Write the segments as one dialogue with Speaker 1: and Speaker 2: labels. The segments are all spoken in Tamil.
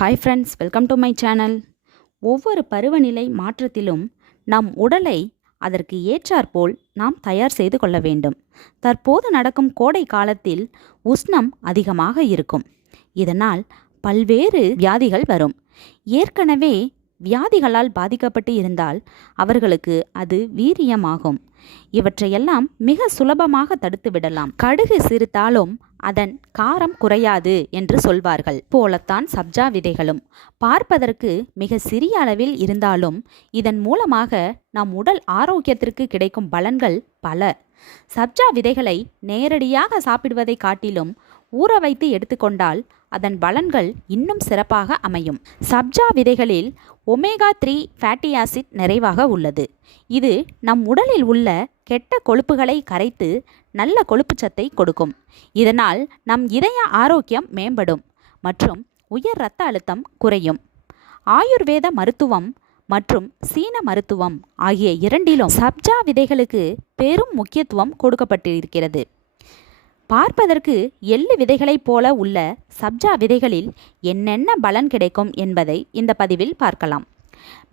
Speaker 1: Hi friends welcome to my channel ஒவ்வொரு பருவநிலை மாற்றத்திலும் நம் உடலை அதற்கு ஏற்றாற்போல் நாம் தயார் செய்து கொள்ள வேண்டும். தற்போது நடக்கும் கோடை காலத்தில் உஷ்ணம் அதிகமாக இருக்கும். இதனால் பல்வேறு வியாதிகள் வரும். ஏற்கனவே வியாதிகளால் பாதிக்கப்பட்டு இருந்தால் அவர்களுக்கு அது வீரியமாகும். இவற்றையெல்லாம் மிக சுலபமாக தடுத்து விடலாம். கடுகு சிறுத்தாலும் அதன் காரம் குறையாது என்று சொல்வார்கள். போலத்தான் சப்ஜா விதைகளும். பார்ப்பதற்கு மிக சிறிய அளவில் இருந்தாலும் இதன் மூலமாக நம் உடல் ஆரோக்கியத்திற்கு கிடைக்கும் பலன்கள் பல. சப்ஜா விதைகளை நேரடியாக சாப்பிடுவதை காட்டிலும் ஊற வைத்து எடுத்துக்கொண்டால் அதன் பலன்கள் இன்னும் சிறப்பாக அமையும். சப்ஜா விதைகளில் ஒமேகா த்ரீ ஃபேட்டி ஆசிட் நிறைவாக உள்ளது. இது நம் உடலில் உள்ள கெட்ட கொழுப்புகளை கரைத்து நல்ல கொழுப்புச்சத்தை கொடுக்கும். இதனால் நம் இதய ஆரோக்கியம் மேம்படும் மற்றும் உயர் இரத்த அழுத்தம் குறையும். ஆயுர்வேத மருத்துவம் மற்றும் சீன மருத்துவம் ஆகிய இரண்டிலும் சப்ஜா விதைகளுக்கு பெரும் முக்கியத்துவம் கொடுக்கப்பட்டிருக்கிறது. பார்ப்பதற்கு எள்ளு விதைகளைப் போல உள்ள சப்ஜா விதைகளில் என்னென்ன பலன் கிடைக்கும் என்பதை இந்த பதிவில் பார்க்கலாம்.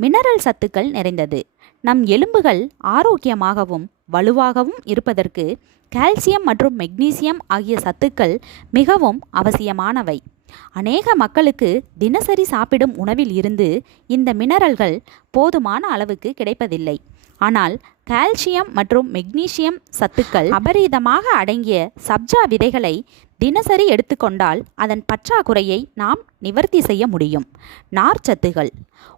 Speaker 1: மினரல் சத்துக்கள் நிறைந்தது. நம் எலும்புகள் ஆரோக்கியமாகவும் வலுவாகவும் இருப்பதற்கு கால்சியம் மற்றும் மெக்னீசியம் ஆகிய சத்துக்கள் மிகவும் அவசியமானவை. அநேக மக்களுக்கு தினசரி சாப்பிடும் உணவில் இருந்து இந்த மினரல்கள் போதுமான அளவுக்கு கிடைப்பதில்லை. ஆனால் கால்சியம் மற்றும் மெக்னீசியம் சத்துக்கள் அபரீதமாக அடங்கிய சப்ஜா விதைகளை தினசரி எடுத்துக்கொண்டால் அதன் பற்றாக்குறையை நாம் நிவர்த்தி செய்ய முடியும். நார்ச்சத்துகள்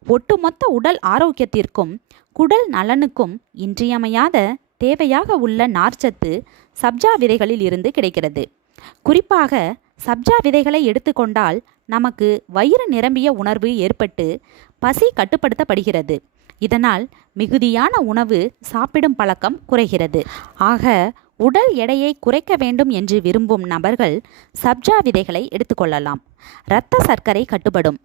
Speaker 1: ஒட்டுமொத்த உடல் ஆரோக்கியத்திற்கும் குடல் நலனுக்கும் இன்றியமையாத தேவையாக உள்ள நார்ச்சத்து சப்ஜா விதைகளில் இருந்து கிடைக்கிறது. குறிப்பாக சப்ஜா விதைகளை எடுத்துக்கொண்டால் நமக்கு வயிறு நிரம்பிய உணர்வு ஏற்பட்டு பசி கட்டுப்படுத்தப்படுகிறது. இதனால் மிகுதியான உணவு சாப்பிடும் பழக்கம் குறைகிறது. ஆக உடல் எடையை குறைக்க வேண்டும் என்று விரும்பும் நபர்கள் சப்ஜா விதைகளை எடுத்துக்கொள்ளலாம் இரத்த சர்க்கரை கட்டுப்படும்.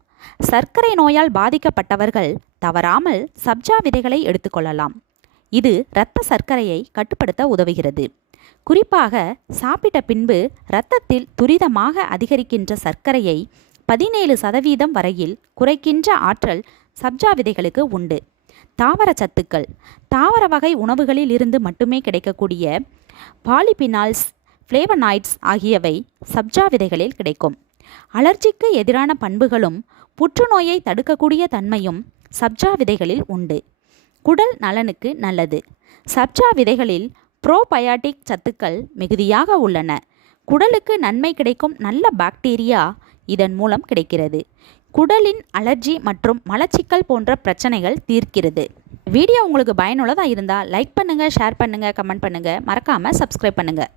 Speaker 1: சர்க்கரை நோயால் பாதிக்கப்பட்டவர்கள் தவறாமல் சப்ஜா விதைகளை எடுத்துக்கொள்ளலாம் இது இரத்த சர்க்கரையை கட்டுப்படுத்த உதவுகிறது. குறிப்பாக சாப்பிட்ட பின்பு இரத்தத்தில் துரிதமாக அதிகரிக்கின்ற சர்க்கரையை பதினேழு சதவீதம் வரையில் குறைக்கின்ற ஆற்றல் சப்ஜா விதைகளுக்கு உண்டு. தாவர சத்துக்கள். தாவர வகை உணவுகளில் இருந்து மட்டுமே கிடைக்கக்கூடிய பாலிபினால்ஸ் ஃப்ளேவனாய்ட்ஸ் ஆகியவை சப்ஜா விதைகளில் கிடைக்கும். அலர்ஜிக்கு எதிரான பண்புகளும் புற்றுநோயை தடுக்கக்கூடிய தன்மையும் சப்ஜா விதைகளில் உண்டு. குடல் நலனுக்கு நல்லது. சப்ஜா விதைகளில் ப்ரோபயாட்டிக் சத்துக்கள் மிகுதியாக உள்ளன. குடலுக்கு நன்மை கிடைக்கும் நல்ல பாக்டீரியா இதன் மூலம் கிடைக்கிறது. குடலின் அலர்ஜி மற்றும் மலச்சிக்கல் போன்ற பிரச்சனைகள் தீர்க்கிறது. வீடியோ உங்களுக்கு பயனுள்ளதாக இருந்தால் லைக் பண்ணுங்கள் ஷேர் பண்ணுங்கள் கமெண்ட் பண்ணுங்கள் மறக்காமல் சப்ஸ்கிரைப் பண்ணுங்கள்